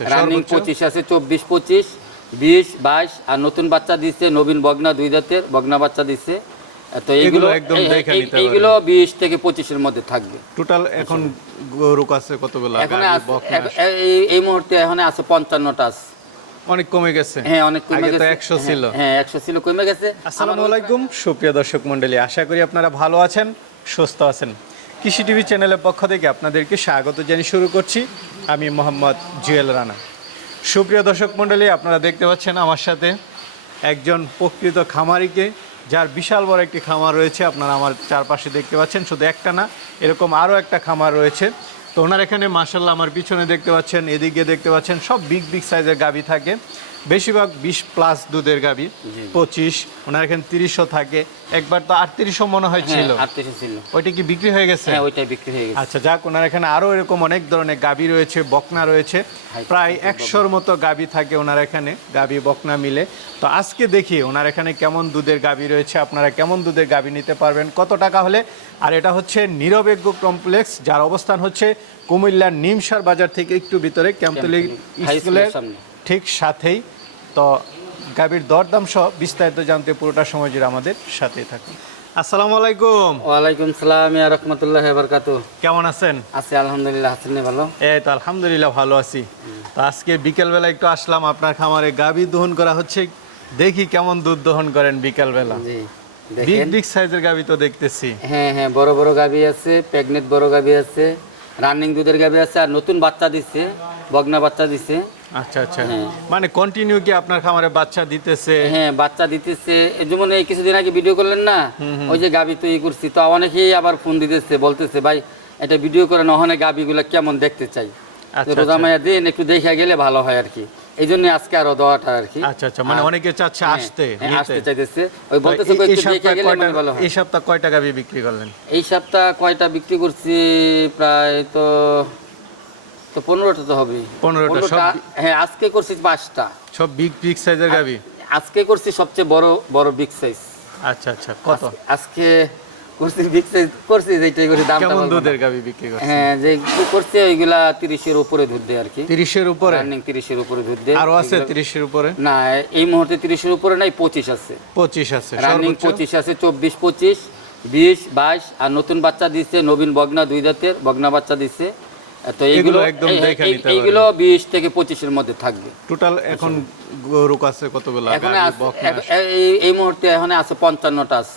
Running পঁচিশ আছে চব্বিশ পঁচিশ বিশ বাইশ আর নতুন বাচ্চা দিচ্ছে নবীন বগনা দুই দাঁতের বগনা বাচ্চা দিচ্ছে তো এইগুলো এইগুলো বিশ থেকে পঁচিশের মধ্যে থাকবে। টোটাল এখন গরু আছে কতগুলো? এখন এই- মুহূর্তে এখন আছে পঞ্চান্নটা আছে। অনেক কমে গেছে? হ্যাঁ অনেক কমে গেছে। 100 ছিল। হ্যাঁ, হ্যাঁ একশো ছিল কমে গেছে। আসসালামু আলাইকুম। সুপ্রিয় দর্শক মণ্ডলী আশা করি আপনারা ভালো আছেন সুস্থ আছেন। কৃষি টিভি চ্যানেলের পক্ষ থেকে আপনাদেরকে স্বাগত জানিয়ে শুরু করছি। আমি মোহাম্মদ জুয়েল রানা। সুপ্রিয় দর্শক মণ্ডলী, আপনারা দেখতে পাচ্ছেন আমার সাথে একজন প্রকৃত খামারিকে, যার বিশাল বড় একটি খামার রয়েছে। আপনারা আমার চারপাশে দেখতে পাচ্ছেন, শুধু একটা না, এরকম আরও একটা খামার রয়েছে। তো ওনার এখানে মাসাল্লাহ আমার পিছনে দেখতে পাচ্ছেন, এদিকে দেখতে পাচ্ছেন, সব বিগ বিগ সাইজের গাবি থাকে। বেশিরভাগ বিশ প্লাস দুধের গাবি পঁচিশ ওনার এখানে তিরিশও থাকে। একবার তো আটত্রিশও মনে হয় ছিল। হ্যাঁ ওইটা কি বিক্রি হয়ে গেছে? বিক্রি হয়ে গেছে। আচ্ছা যাক ওনার এখানে আরও এরকম অনেক ধরনের গাবি রয়েছে বকনা রয়েছে। প্রায় একশোর মতো গাবি থাকে ওনার এখানে গাবি বকনা মিলে। তো আজকে দেখি ওনার এখানে কেমন দুধের গাবি রয়েছে আপনারা কেমন দুধের গাবি নিতে পারবেন কত টাকা হলে? আর এটা হচ্ছে নিরবেজ্ঞ কমপ্লেক্স যার অবস্থান হচ্ছে কুমিল্লার নিমসার বাজার থেকে একটু ভিতরে ক্যাম্পতলি স্কুলের ঠিক সাথেই। তো গাভীর দরদাম সহ বিস্তারিত জানতে পুরোটা সময় জুড়ে আমাদের সাথে থাকুন। আসসালামু আলাইকুম। ওয়ালাইকুম সালাম ইয়া রহমতুল্লাহ বরকাতু কেমন আছেন? আছি আলহামদুলিল্লাহ হাসিন ভালো? এই তো আলহামদুলিল্লাহ ভালো আছি। তো আজকে বিকেলবেলা একটু আসলাম আপনার খামারে গাবি দহন করা হচ্ছে। দেখি কেমন দুধ দহন করেন বিকেলবেলা। জি বিগ বিগ সাইজের গাবি তো দেখতেছি। হ্যাঁ হ্যাঁ বড় বড় গাবি আছে প্রেগনেন্ট বড় গাবি আছে রানিং দুধের গাবি আছে আর নতুন বাচ্চা দিচ্ছে বগনা বাচ্চা দিচ্ছে আচ্ছা আচ্ছা। মানে কন্টিনিউ কি আপনার খামারে বাচ্চা দিতেছে? হ্যাঁ বাচ্চা দিতেছে। যেমন এই কিছুদিন আগে ভিডিও করলেন না? ওই যে গাবি তৈরি করছি। তো অনেকেই আবার ফোন দিতেছে বলতেছে ভাই এটা ভিডিও করে নহনে গাবিগুলো কেমন দেখতে চাই? আচ্ছা, রোজা মাইয়া দিন একটু দেখা গেলে ভালো হয় আর কি এই জন্য আজকে আরও দেওয়াটা আর কি আচ্ছা আচ্ছা। মানে অনেকে চাচ্ছে হ্যাঁ, আসতে হ্যাঁ, আসতে চাইতেছে। ওই বলতেছে একটু দেখা গেলে মানে ভালো হয়। এই সপ্তাহ কয়টা গাবি বিক্রি করলেন? এই সপ্তাহ কয়টা বিক্রি করছি? প্রায় তো তো পনেরোটা তো হবে 15টা, সব হ্যাঁ আজকে করছি পাঁচটা। সব বিগ বিগ সাইজের গাবি? আজকে করছি সবচেয়ে বড় বড় বিগ সাইজ আচ্ছা আচ্ছা কত? আজকে করছি বিগ সাইজ করছি যেটাই করে দামটা কেমন দুধের গাবি বিক্রি করছেন? হ্যাঁ যে করছে ওইগুলা তিরিশের উপরে দুধ দেয় আর কি। তিরিশের উপরে? রানিং তিরিশের উপরে দুধ দেয়। আরও আছে এগুলা- তিরিশের উপরে? না এই মুহূর্তে তিরিশের উপরে নাই পঁচিশ আছে। পঁচিশ আছে রানিং সর্বোচ্চ? পঁচিশ আছে চব্বিশ পঁচিশ বিশ বাইশ আর নতুন বাচ্চা দিচ্ছে নবীন বগনা দুই দাঁতের বগনা বাচ্চা দিচ্ছে তো এইগুলো একদম দেখে নিতে এইগুলো বিশ থেকে পঁচিশের মধ্যে থাকবে। টোটাল এখন গরু আছে কতগুলো? এখন এই- এই মুহূর্তে এখন আছে আছে।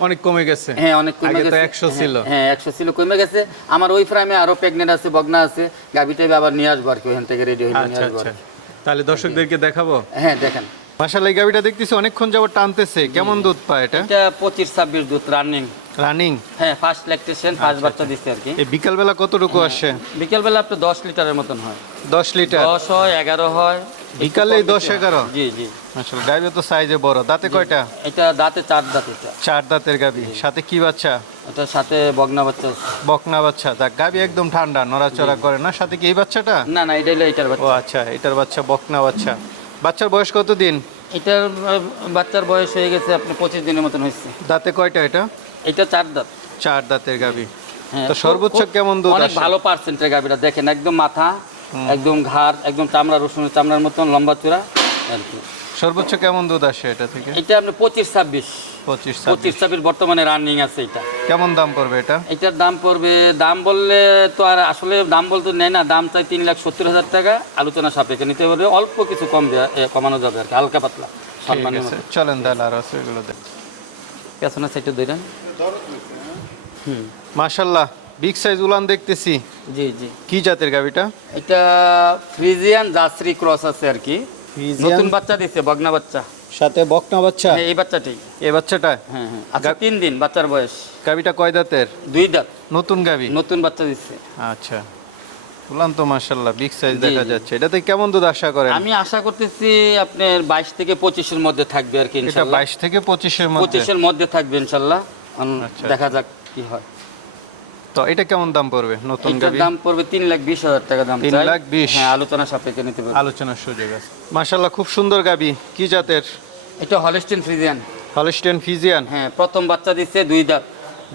অনেক কমে গেছে। হ্যাঁ অনেক কমে আগে তো গেছে। 100 ছিল। হ্যাঁ, হ্যাঁ একশো ছিল কমে গেছে। আমার ওই ফ্রামে আরও প্রেগনেন্ট আছে বগনা আছে। গাভিটা আবার নিয়ে আসব আর কি ওখান থেকে রেডি হয়ে নিয়ে আচ্ছা আসব আচ্ছা। তাহলে দর্শকদেরকে দেখাবো? হ্যাঁ দেখেন। মাশাআল্লাহ গাবিটা দেখতেছি অনেকক্ষণ যাবত টানতেছে। কেমন দুধ পায় এটা? এটা পঁচিশ ছাব্বিশ দুধ রানিং রানিং হ্যাঁ ফার্স্ট ল্যাকটেশন ফার্স্ট বাচ্চা দিচ্ছে আর কি। এই বিকালবেলা কতটুকু আসে? বিকেলবেলা আপনার দশ লিটারের মতন হয়। দশ লিটার? দশ হয় এগারো হয় বিকালে দশ এগারো? জি জি। মাশাআল্লাহ গাবি তো সাইজে বড়। দাঁতে কয়টা? এটা দাঁতে চার দাঁত এটা। চার দাঁতের গাবি সাথে কি বাচ্চা? এটার সাথে বগনা বাচ্চা বকনা বাচ্চা। দেখ গাবি একদম ঠান্ডা নড়াচড়া করে না। সাথে কি এই বাচ্চাটা? না না এটা এটার ও বাচ্চা আচ্ছা এটার বাচ্চা বকনা বাচ্চা। বাচ্চার বয়স কত দিন এটার বাচ্চার বয়স হয়ে গেছে আপনি পঁচিশ দিনের মতন হয়েছে। দাঁতে কয়টা এটা? এটা চার দাঁত। চার দাঁতের গাবি হ্যাঁ, তো সর্বোচ্চ কেমন দুধ অনেক ভালো পার্সেন্টের গাভিটা দেখেন একদম মাথা একদম ঘাড় একদম চামড়া রসুনের চামড়ার মতন লম্বা চূড়া সর্বোচ্চ কেমন দুধ আসে এটা থেকে? এটা আপনি পঁচিশ ছাব্বিশ। পঁচিশ পঁচিশ ছাব্বিশ। বর্তমানে রানিং আছে এটা। কেমন দাম পড়বে এটা? এটার দাম পড়বে দাম বললে তো আর আসলে দাম বলতে নেয় না দাম চাই তিন লাখ সত্তর হাজার টাকা। আলোচনা সাপেক্ষে নিতে পারবে অল্প কিছু কম এ, কমানো যাবে আর কি হালকা পাতলা সম্মানের চলেন তাহলে আর আছে এগুলো দেখ। পেছনের সাইডে ধরেন। হুম। মাশাল্লাহ বিগ সাইজ উলান দেখতেছি। জি জি। কি জাতের গাবিটা? এটা ফ্রিজিয়ান জাসরি ক্রস আছে আর কি। নতুন বাচ্চা দিচ্ছে বগনা বাচ্চা। সাথে বকনা বাচ্চা? হ্যাঁ, এই বাচ্চাটাই এই বাচ্চাটা? হ্যাঁ হ্যাঁ। আচ্ছা তিন দিন বাচ্চার বয়স। গাবিটা কয় দাঁতের? দুই দাঁত। নতুন গাবি? নতুন বাচ্চা দিচ্ছে আচ্ছা। উলান তো মাশাল্লাহ বিগ সাইজ দেখা যাচ্ছে। এটাতে কেমন দুধ আশা করেন? আমি আশা করতেছি আপনার বাইশ থেকে পঁচিশের মধ্যে থাকবে আর কি এটা ইনশাল্লাহ বাইশ থেকে পঁচিশের মধ্যে? পঁচিশের মধ্যে থাকবে ইনশাল্লাহ উম, আচ্ছা, দেখা যাক কি হয়। তো এটা কেমন দাম পড়বে নতুন গাবি দাম পড়বে তিন লাখ বিশ হাজার টাকা দাম তিন চাই। লাখ বিশ। হ্যাঁ আলোচনা সাপেক্ষে নিতে পারবে। আলোচনার সুযোগ আছে। মাশাল্লাহ খুব সুন্দর গাবি কি জাতের? এটা হলিস্টিন ফ্রিজিয়ান। হলিস্টেন ফিজিয়ান হ্যাঁ প্রথম বাচ্চা দিচ্ছে দুই দাঁত।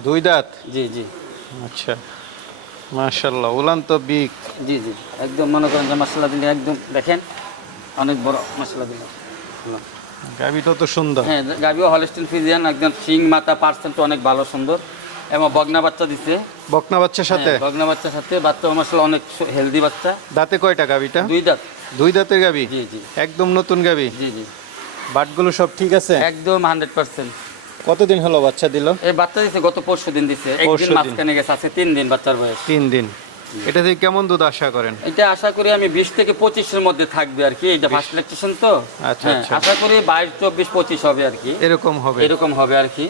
দুই দাঁত? জি জি। আচ্ছা। মাশাল্লাহ উলান তো বিগ জি জি একদম মনে করেন যে মশলা দিলে একদম দেখেন অনেক বড় মশলা দিলে। গাবিটা তো সুন্দর। হ্যাঁ গাবিও হলস্টিন ফিজিয়ান একদম শিং মাথা পার্সেন্ট অনেক ভালো সুন্দর। এবং বগনা বাচ্চা দিছে। বকনা বাচ্চার সাথে? হ্যাঁ, বগনা বাচ্চার সাথে। বাচ্চা মশলা অনেক হেলদি বাচ্চা। দাঁতে কয়টা গাবিটা দুই দাঁত। দুই দাঁতের গাবি জি জি। একদম নতুন গাবি জি জি। বাটগুলো সব ঠিক আছে? একদম হান্ড্রেড পার্সেন্ট কতদিন হলো বাচ্চা দিল? এই বাচ্চা দিছে গত পরশু দিন দিছে। একদিন। মাঝখানে গেছে আছে তিন দিন বাচ্চার বয়স। তিন দিন। এটা থেকে কেমন দুধ আশা করেন? এটা আশা করি আমি বিশ থেকে পঁচিশের মধ্যে থাকবে আর কি এটা ফার্স্ট ইলেকট্রিশিয়ান তো। আচ্ছা, হ্যাঁ, আচ্ছা। আশা করি বাইশ চব্বিশ পঁচিশ হবে আর কি। এরকম হবে। এরকম হবে আর কি।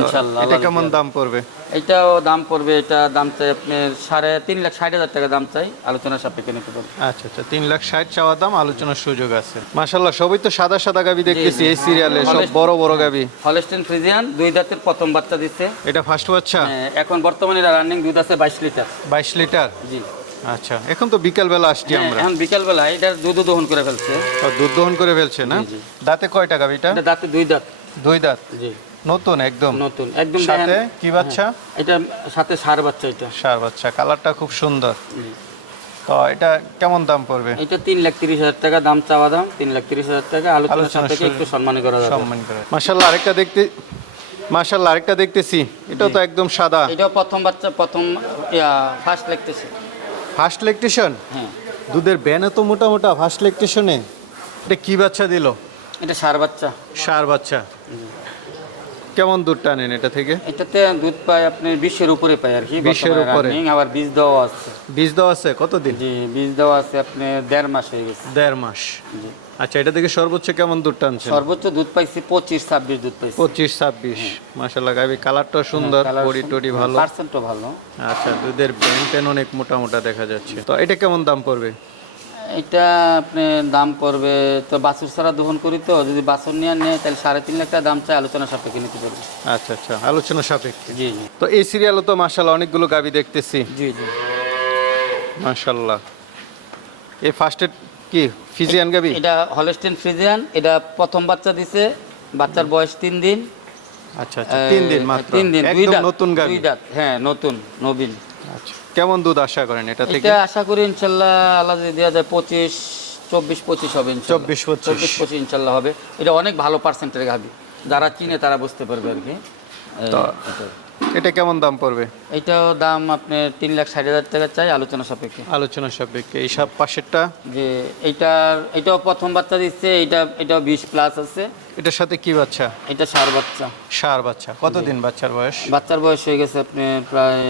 ইনশাল্লাহ এটা কেমন দাম পড়বে? এটাও দাম পড়বে এটা দাম চাই আপনার সাড়ে তিন লাখ ষাট হাজার টাকা দাম চাই আলোচনা সাপেক্ষে নিতে পারবে। আচ্ছা আচ্ছা তিন লাখ ষাট চাওয়া দাম আলোচনার সুযোগ আছে। মাশাল্লাহ সবই তো সাদা সাদা গাবি দেখতেছি এই সিরিয়ালে সব বড় বড় গাবি। হলস্টেন ফ্রিজিয়ান দুই দাঁতের প্রথম বাচ্চা দিচ্ছে। এটা ফার্স্ট বাচ্চা? হ্যাঁ, এখন বর্তমানে রানিং দুধ আছে বাইশ লিটার। বাইশ লিটার? জি। আচ্ছা এখন তো বিকাল বেলা আসছি হ্যাঁ, আমরা। এখন বিকালবেলা এটার দুধ দহন করে ফেলছে। দুধ দহন করে ফেলছে না। দাঁতে কয়টা গাবিটা এটা দাঁতে দুই দাঁত। দুই দাঁত? জি। নতুন একদম। নতুন একদম সাথে কি বাচ্চা? এটা সাথে সার বাচ্চা এটা। সার বাচ্চা কালারটা খুব সুন্দর। তো এটা কেমন দাম পড়বে? এটা তিন লাখ তিরিশ হাজার টাকা দাম চাওয়া দাম তিন লাখ তিরিশ হাজার টাকা। আলোচনার সাপেক্ষে সুযোগ- একটু সম্মান করা যাবে। সম্মান করে মাশাল্লাহ আরেকটা দেখতে মাশাল্লাহ আরেকটা দেখতেছি। এটাও তো একদম সাদা। এটাও প্রথম বাচ্চা প্রথম ফার্স্ট লাগতেছে ফার্স্ট ইলেকট্রিশিয়ান হ্যাঁ। দুধের ব্যানে তো মোটা মোটা ফার্স্ট ইলেকট্রিশিয়ানে এটা কি বাচ্চা দিল? এটা সার বাচ্চা। সার বাচ্চা। কেমন দুধ টানেন এটা থেকে? এটাতে দুধ পায় আপনি বিশের উপরে পায় আর কি 20 এর বর্তমানে উপরে। আবার বীজ দেওয়া আছে। বীজ দেওয়া আছে? কতদিন? জি বীজ দেওয়া আছে আপনি দেড় মাস হয়ে গেছে। দেড় মাস। জি। আচ্ছা এটা থেকে সর্বোচ্চ কেমন দুধ টানছে সর্বোচ্চ দুধ পাইছি পঁচিশ ছাব্বিশ দুধ পাইছি। পঁচিশ ছাব্বিশ। মাসাল্লাহ গাবি কালারটাও সুন্দর বডি টডি ভালো। পার্সেন্টও ভালো। আচ্ছা দুধের টেন অনেক মোটা মোটা দেখা যাচ্ছে। তো এটা কেমন দাম পড়বে? এটা আপনি দাম পড়বে তো বাছুর ছাড়া দহন করি তো যদি বাছুর নিয়ে নেয় তাহলে সাড়ে তিন লাখ টাকা দাম চাই আলোচনা সাপেক্ষে নিতে পারবে। আচ্ছা আচ্ছা আলোচনা সাপেক্ষে। জি জি। তো এই সিরিয়ালও তো মাসাল্লাহ অনেকগুলো গাবি দেখতেছি। জি জি। মাশাল্লাহ এই ফার্স্টে কি ফিজিয়ান গাবি? এটা হলস্টেন ফিজিয়ান এটা প্রথম বাচ্চা দিছে বাচ্চার বয়স তিন দিন। আচ্ছা আচ্ছা তিন দিন মাত্র। তিন দিন দুই একদম দাঁত, নতুন গাবি। দুই দাঁত হ্যাঁ নতুন নবীন। আচ্ছা। কেমন দুধ আশা করেন এটা থেকে? এটা আশা করি ইনশাল্লাহ আল্লাহ যদি দেওয়া যায় পঁচিশ চব্বিশ পঁচিশ হবে। চব্বিশ চব্বিশ পঁচিশ ইনশাল্লাহ হবে। এটা অনেক ভালো পার্সেন্টের গাবি। যারা চিনে তারা বুঝতে পারবে আর কি। তো- এটা। কেমন দাম পড়বে? এটাও দাম আপনার তিন লাখ ষাট হাজার টাকা চাই আলোচনা সাপেক্ষে। আলোচনা সাপেক্ষে। এই সব পাশেরটা? যে এইটার এটাও প্রথম বাচ্চা দিচ্ছে এটা এটাও বিশ প্লাস আছে। এটার সাথে কি বাচ্চা? এটা সার বাচ্চা। সার বাচ্চা। কতদিন বাচ্চার বয়স? বাচ্চার বয়স হয়ে গেছে আপনি প্রায়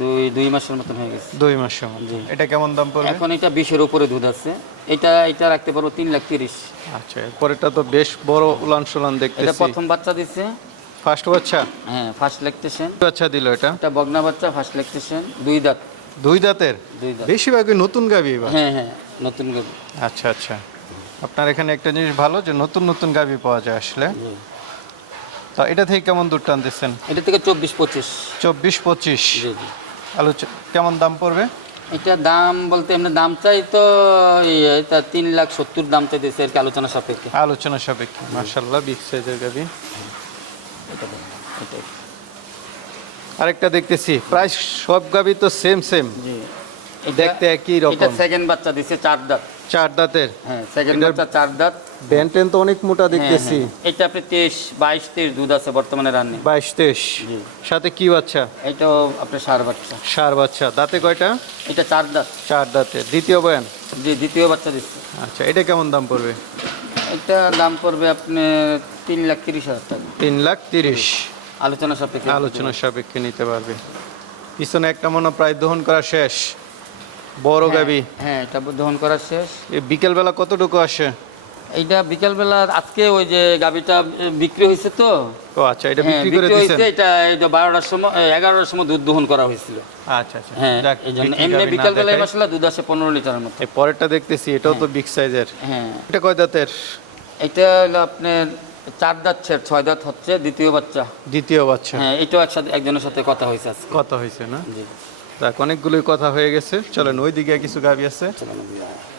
দুই দুই মাসের মতন হয়ে গেছে। দুই মাসের মতো এটা কেমন দাম পড়বে? এখন এটা বিশের উপরে দুধ আছে। এটা এটা রাখতে পারব তিন লাখ তিরিশ। আচ্ছা পরেরটা তো বেশ বড় উলান সুলান এটা প্রথম বাচ্চা দিচ্ছে ফার্স্ট বাচ্চা? হ্যাঁ ফার্স্ট ল্যাকটেশন কি বাচ্চা দিল এটা? এটা বগনা বাচ্চা ফার্স্ট ল্যাকটেশন দুই দাঁত। দুই দাঁতের? দুই দাঁত। বেশিরভাগই নতুন গাবি এবার? হ্যাঁ হ্যাঁ নতুন গরু আচ্ছা আচ্ছা। আপনার এখানে একটা জিনিস ভালো যে নতুন নতুন গাবি পাওয়া যায় আসলে। তা এটা থেকে কেমন দুধ টানতেছেন? এটা থেকে চব্বিশ পঁচিশ। চব্বিশ পঁচিশ। জি জি। আলোচনা কেমন দাম পড়বে? এটা দাম বলতে এমনি দাম চাই তো তা তিন লাখ সত্তর দাম চাই দিয়েছে আর কি আলোচনা সাপেক্ষে। আলোচনা সাপেক্ষে মার্শাল্লাহ বিগ সাইজের গাবি এটা এটাই। আরেকটা দেখতেছি প্রায় সব গাবি তো সেম সেম জি। দেখতে একই এটা সেকেন্ড বাচ্চা দিছে চার দাঁত। চার দাঁতের। হ্যাঁ সেকেন্ড বাচ্চা চার দাঁত। ব্যান টেন তো অনেক মোটা হ্যাঁ, দেখতেছি। হ্যাঁ। এটা আপনি তেইশ বাইশ তেইশ দুধ আছে বর্তমানে রান্নি বাইশ তেইশ। জি। সাথে কি বাচ্চা? এটাও আপনার সার বাচ্চা। সার বাচ্চা। দাঁতে কয়টা? এটা চার দাঁত। চার দাঁতে দ্বিতীয় বয়ান? জি দ্বিতীয় বাচ্চা দিচ্ছে। আচ্ছা এটা কেমন দাম পড়বে? এটা দাম পড়বে আপনি তিন লাখ তিরিশ হাজার টাকা। তিন লাখ তিরিশ। আলোচনা সাপেক্ষে আলোচনা সাপেক্ষে নিতে পারবে। পিছনে একটা মনে প্রায় দহন করা শেষ। বড় গাবি। হ্যাঁ এটা দহন করা শেষ। বিকেলবেলা কতটুকু আসে? এইটা বিকালবেলা আজকে ওই যে গাবিটা বিক্রি হয়েছে তো। ও আচ্ছা এটা হ্যাঁ বিক্রি করে দিচ্ছেন এটা বারোটার সময় এই এগারোটার সময় দুধ দহন করা হয়েছিল। আচ্ছা আচ্ছা। হ্যাঁ এমনি। মশলা দুধ আসে পনেরো লিটারের মতো। এই পরেরটা দেখতেছি এটাও তো বিগ সাইজের হ্যাঁ। এটা কয় দাঁতের? এটা হলো আপনার চার দাঁত ছে- ছয় দাঁত হচ্ছে দ্বিতীয় বাচ্চা। দ্বিতীয় বাচ্চা। হ্যাঁ এটাও একসাথে একজনের সাথে কথা হয়েছে আজকে। কত হয়েছে না? জি। যাক অনেকগুলোই কথা হয়ে গেছে। চলেন ওই দিকে কিছু গাবি আছে।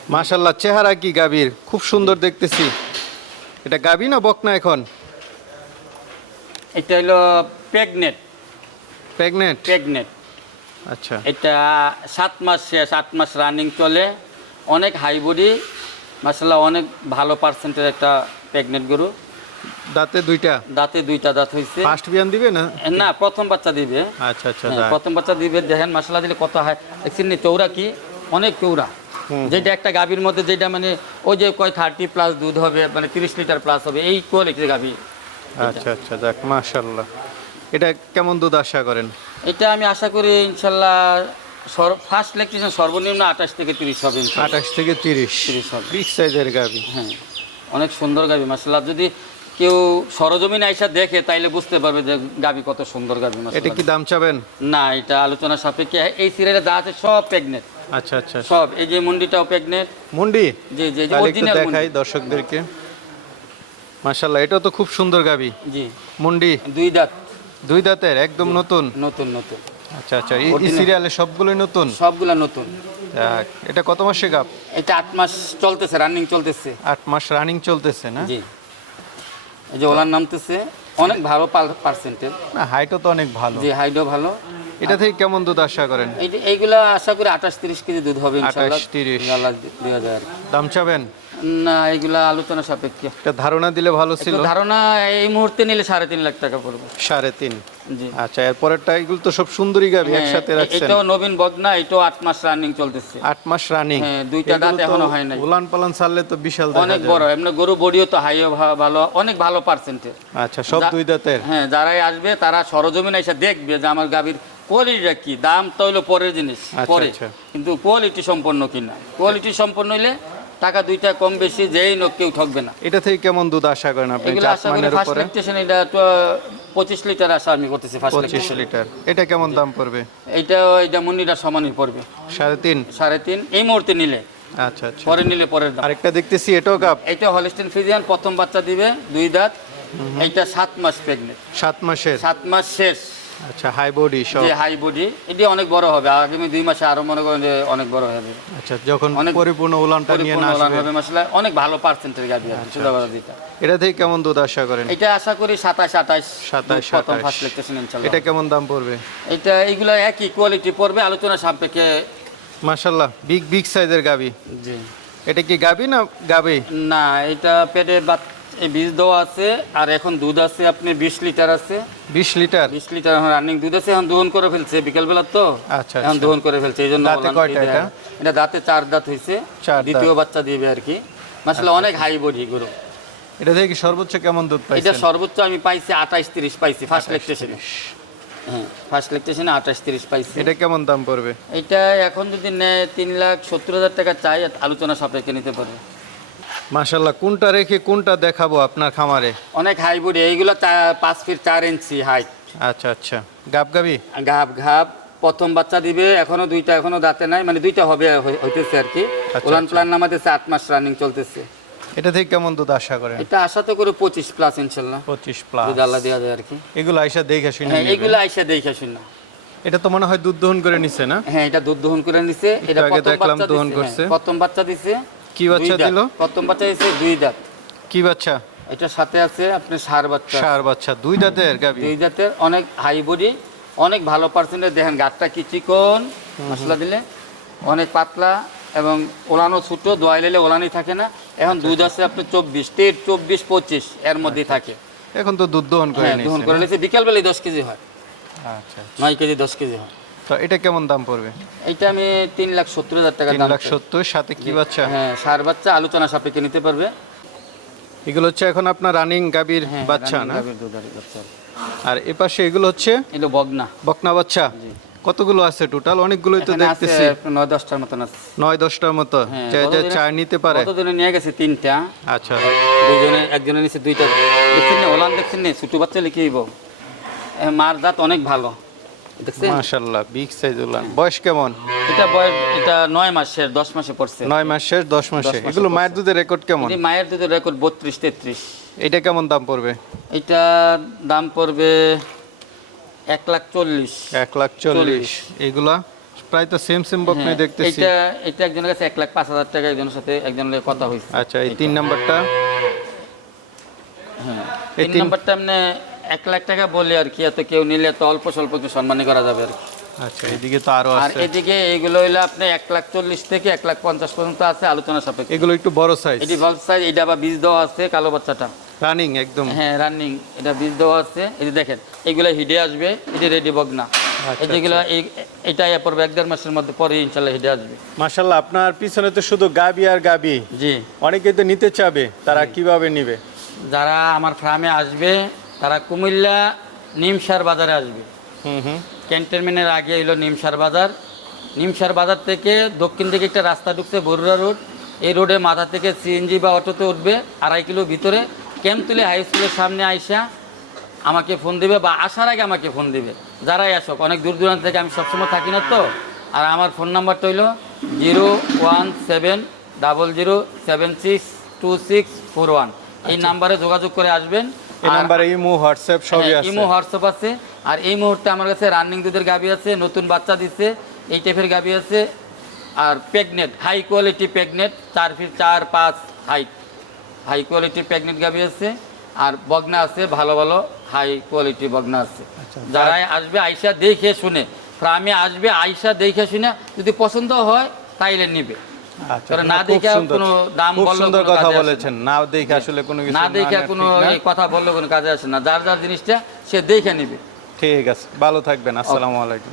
মাশাল্লাহ চেহারা কি গাবির? খুব সুন্দর দেখতেছি। এটা গাবি না বকনা এখন? এটা হলো প্রেগনেট। Pregnant pregnant. আচ্ছা। এটা সাত মাস শেষ আট মাস রানিং চলে। অনেক হাই বডি মাসাল্লাহ অনেক ভালো পার্সেন্টের একটা প্রেগনেন্ট গরু। দাঁতে দুইটা? দাঁতে দুইটা দাঁত হয়েছে ফার্স্ট বিয়ান দিবে না? না প্রথম বাচ্চা দিবে। আচ্ছা আচ্ছা হ্যাঁ, প্রথম বাচ্চা দিবে দেখেন মশলা দিলে কত হয়। দেখছেন চৌরা কি? অনেক চৌরা যেটা একটা গাভীর মধ্যে যেটা মানে ওই যে কয় থার্টি প্লাস দুধ হবে মানে তিরিশ লিটার প্লাস হবে এই কোয়ালিটির গাভী। আচ্ছা আচ্ছা যাক মাশাল্লাহ এটা কেমন দুধ আশা করেন? এটা আমি আশা করি ইনশাল্লাহ ফার্স্ট লেকটেশন সর্বনিম্ন আঠাশ থেকে তিরিশ হবে আঠাশ থেকে তিরিশ। 30 হবে। বিগ সাইজের গাবি। হ্যাঁ অনেক সুন্দর গাভী মাসাল্লাহ যদি কেউ সরজমিন আইসা দেখে তাইলে বুঝতে পারবে যে গাভী কত সুন্দর গাভী এটা কি দাম চাবেন? না এটা আলোচনা সাপেক্ষে। এই সিরিয়ালে যা আছে সব প্রেগনেন্ট। আচ্ছা আচ্ছা। সব এই যে মুন্ডিটাও প্রেগনেন্ট। মুন্ডি? জি জি অরিজিনাল দেখাই দর্শকদেরকে। মাশাল্লাহ এটা তো খুব সুন্দর গাবি। জি। মুন্ডি? দুই দাঁত। দুই দাঁতের একদম নতুন। নতুন নতুন। আচ্ছা আচ্ছা এই- সিরিয়ালে সবগুলোই নতুন? সবগুলা নতুন। এটা কত মাসে গাব এটা আট মাস চলতেছে রানিং চলতেছে। আট মাস রানিং চলতেছে না? জি। এই যে ওলার নামতেছে অনেক ভালো পার্সেন্টের না হাইটও তো অনেক ভালো। জি হাইডও ভালো। এটা থেকে কেমন দুধ আশা করেন? এইগুলা আশা করি আঠাশ তিরিশ কেজি দুধ হবে ইনশাল্লাহ 28, 30 আল্লাহ দুই হাজার। দাম চাবেন? না এগুলা আলোচনা সাপেক্ষে। এটা ধারণা দিলে ভালো ছিল। ধারণা এই মুহূর্তে নিলে সাড়ে তিন লাখ টাকা পড়বে। সাড়ে তিন। আচ্ছা এরপরেরটা এগুলো তো সব সুন্দরী গাবি হ্যাঁ, একসাথে রাখছেন। এটাও নবীন বদনা এটাও আট মাস রানিং চলতেছে। আট মাস রানিং হ্যাঁ, দুইটা দাঁত এখনও হয় নাই। উলান পালান ছাড়লে তো বিশাল অনেক বড় এমনি গরু বডিও তো হাইও ভালো অনেক ভালো পার্সেন্টের আচ্ছা সব দুই দাঁতের? হ্যাঁ যারাই আসবে তারা সরজমিন এসে দেখবে যে আমার গাভীর কোয়ালিটিটা কি। দাম তো হইল পরের জিনিস আচ্ছা, পরে। আচ্ছা। কিন্তু কোয়ালিটি সম্পন্ন কিনা। কোয়ালিটি সম্পন্ন হইলে টাকা দুইটা কম বেশি যেই লোক কেউ ঠকবে না। এটা থেকে কেমন দুধ আশা করেন আপনি? এগুলো আশা করি ফার্স্ট উপরে? লেকটেশন এটা তো পঁচিশ লিটার আশা আমি করতেছি ফার্স্ট পঁচিশ লিটার। এটা কেমন দাম পড়বে? এইটা এটা মুন্নিটা সমানই পড়বে। সাড়ে তিন? সাড়ে তিন। এই মুহূর্তে নিলে। আচ্ছা আচ্ছা। পরে নিলে পরের দাম। আরেকটা দেখতেছি এটাও কাপ? এটা হলিস্টিন ফিজিয়ান প্রথম বাচ্চা দিবে দুই দাঁত। এইটা সাত মাস প্রেগনেন্ট সাত মাসের? সাত মাস শেষ। আচ্ছা হাই বডি যে হাই বডি এটি অনেক বড় হবে। আগামী দুই মাসে আরও মনে করেন যে অনেক বড় হবে আচ্ছা যখন পরিপূর্ণ উলানটা নিয়ে না আসবে হবে অনেক ভালো পার্সেন্টের গাভি আছে সুদা বড় দুইটা। এটা থেকে কেমন দুধ আশা করেন? এটা আশা করি সাতাশ আঠাশ 27, প্রথম ফার্স্ট লেকটেশন ইনশাল্লাহ এটা কেমন দাম পড়বে? এটা এইগুলা একই কোয়ালিটি পড়বে আলোচনা সাপেক্ষে মাশাল্লাহ বিগ বিগ সাইজের গাবি। জি। এটা কি গাবি না গাবি? না এটা পেটে বাত এই বীজ দেওয়া আছে আর এখন দুধ আছে আপনি বিশ লিটার আছে। বিশ লিটার? বিশ লিটার এখন রানিং দুধ আছে এখন দোহন করে ফেলছে বিকেলবেলা তো। আচ্ছা, এখন আচ্ছা। দোহন করে ফেলছে এই জন্য দাঁতে কয়টা এটা? এটা দাঁতে চার দাঁত হয়েছে চার দাঁত। দ্বিতীয় বাচ্চা দিবে আর কি। আসলে অনেক হাই বডি গরু। এটা থেকে কি সর্বোচ্চ কেমন দুধ এটা পাইছেন? সর্বোচ্চ আমি পাইছি আঠাশ তিরিশ পাইছি ফার্স্ট লেকটেশনে হ্যাঁ ফার্স্ট লেকটেশনে আঠাশ তিরিশ পাইছি। এটা কেমন দাম পড়বে? এটা এখন যদি নেয় তিন লাখ সত্তর হাজার টাকা চাই আলোচনা সাপেক্ষে নিতে পারবে। মাশাল্লাহ কোনটা রেখে কোনটা দেখাবো আপনার খামারে? অনেক হাই বডি এইগুলো পাঁচ ফিট চার ইঞ্চি হাইট আচ্ছা আচ্ছা। গাব গাবি? ঘাপ ঘাপ প্রথম বাচ্চা দিবে এখনও দুইটা এখনও দাঁতে নাই মানে দুইটা হবে হইতেছে আর কি। আচ্ছা, উলান আচ্ছা। প্ল্যান নামাতেছে আট মাস রানিং চলতেছে। এটা থেকে কেমন দুধ আশা করেন? এটা আশা তো করে পঁচিশ প্লাস ইনশাল্লাহ। পঁচিশ প্লাস যদি আল্লাহ দেওয়া যায় আর কি। এগুলো আইসা দেখে শুনে হ্যাঁ। এইগুলো আইসা দেখে শুন। এটা তো মনে হয় দুধ দহন করে নিছে না? হ্যাঁ এটা দুধ দহন করে নিছে। এটা প্রথম বাচ্চা দহন করছে। হ্যাঁ, প্রথম বাচ্চা দিছে। কি বাচ্চা দিল? প্রথম বাচ্চা দিছে দুই দাঁত। কি বাচ্চা? এটা সাথে আছে আপনি সার বাচ্চা। সার বাচ্চা। দুই দাঁতের গাবি দুই জাতের অনেক হাই বডি অনেক ভালো পার্সেন্টেজ দেখেন গাছটা কি চিকন মশলা দিলে। অনেক পাতলা এবং ওলানো ছোটো দোয়াই লেলে ওলানি থাকে না। এখন দুধ আছে আপনি চব্বিশ তের চব্বিশ পঁচিশ এর মধ্যেই থাকে। এখন তো দুধ দহন করে হ্যাঁ দহন করে নিয়েছে। বিকালবেলায় দশ কেজি হয়। আচ্ছা। নয় কেজি দশ কেজি হয়। তো এটা কেমন দাম পড়বে? এইটা আমি তিন লাখ সত্তর হাজার টাকা তিন লাখ সত্তর সাথে কি বাচ্চা? হ্যাঁ সার বাচ্চা আলোচনা সাপেক্ষে নিতে পারবে। এগুলো হচ্ছে এখন আপনার রানিং গাবির হ্যাঁ বাচ্চা না। আর এ পাশে এগুলো হচ্ছে? এটা বগনা বকনা বাচ্চা? কতগুলো আছে টোটাল অনেকগুলোই তো দেখতেছি। নয় দশটার মতন আছে। নয় দশটার মতো? যা যা চার নিতে পারে? গতদিনে নিয়ে গেছে তিনটা। আচ্ছা। দুইজনে একজনের নিচে দুইটা। দেখছেন না? ওলান দেখছেন না? ছোট বাচ্চা লিখে মার দাঁত অনেক ভালো। দেখছেন? মাশাল্লাহ বিগ সাইজ উলান বয়স কেমন? এটা বয়স এটা নয় মাসের দশ মাসে পড়ছে। নয় মাস শেষ মাসে। মাসে এগুলো মায়ের দুধের রেকর্ড কেমন? এটি মায়ের দুধের রেকর্ড বত্রিশ তেত্রিশ। এটা কেমন দাম পড়বে? এটা দাম পড়বে এক লাখ চল্লিশ। এক লাখ চল্লিশ। এগুলা প্রায় তো সেম সেম বকনাই হ্যাঁ, দেখতেছি। এটা এটা একজনের কাছে এক লাখ পাঁচ হাজার টাকা একজনের সাথে একজনের কথা হয়েছে আচ্ছা এই তিন নাম্বারটা? হ্যাঁ এই তিন- নম্বরটা আপনি এক লাখ টাকা বলে আর কি এত কেউ নিলে এত অল্প স্বল্প একটু সম্মানী করা যাবে আর কি। আচ্ছা এদিকে তো আরও আর এদিকে এগুলো হইল আপনি এক লাখ চল্লিশ থেকে এক লাখ পঞ্চাশ পর্যন্ত আছে আলোচনা সাপেক্ষে। এগুলো একটু বড় সাইজ এটি বল সাইজ এটা আবার বীজ দেওয়া আছে কালো বাচ্চাটা। রানিং একদম। হ্যাঁ রানিং এটা বীজ দেওয়া আছে। এই যে দেখেন এগুলো হিডে আসবে এটি রেডি বগনা। আচ্ছা, এই যেগুলো এই- এটাই পড়বে এক দেড় মাসের মধ্যে পরে ইনশাল্লাহ হিডে আসবে। মাশাল্লাহ আপনার পিছনে তো শুধু গাবি আর গাবি। জি। অনেকেই তো নিতে চাবে তারা কীভাবে নিবে? যারা আমার ফার্মে আসবে তারা কুমিল্লা নিমসার বাজারে আসবে। হুম হুম। ক্যান্টনমেন্টের আগে এলো নিমসার বাজার। নিমসার বাজার থেকে দক্ষিণ দিকে একটা রাস্তা ঢুকছে বরুড়া রোড। এই রোডে মাথা থেকে সিএনজি বা অটোতে উঠবে আড়াই কিলো ভিতরে। ক্যাম্পতুলি হাই স্কুলের সামনে আইসা আমাকে ফোন দিবে বা আসার আগে আমাকে ফোন দিবে। যারাই আসুক অনেক দূর দূরান্ত থেকে আমি সবসময় থাকি না তো। আর আমার ফোন নাম্বারটা হইল zero one seven double zero seven six two six four one. এই নাম্বারে যোগাযোগ করে আসবেন। এই নাম্বারে ইমো হোয়াটসঅ্যাপ সবই হ্যাঁ, আছে। ইমো হোয়াটসঅ্যাপ আছে। আর এই মুহূর্তে আমার কাছে রানিং দুধের গাবি আছে নতুন বাচ্চা দিচ্ছে এই টাইপের গাবি আছে। আর প্রেগনেট হাই কোয়ালিটি প্রেগনেট চার ফিট চার পাঁচ হাইট হাই কোয়ালিটি প্রেগনেট গাবি আছে আর বগনা আছে ভালো ভালো হাই কোয়ালিটি বগনা আছে। আচ্ছা, যারা আসবে আইসা দেখে শুনে ফার্মে আসবে আইসা দেখে শুনে যদি পছন্দ হয় তাইলে নিবে। কারণ না, দেখে কোনো দাম খুব সুন্দর কথা। বলেছেন। না দেখে আসলে কোনো কিছু না দেখে কোনো। এই কথা বললে কোনো কাজে আসে না। যার যার জিনিসটা সে দেখে নিবে। ঠিক আছে ভালো থাকবেন। আসসালামু আলাইকুম।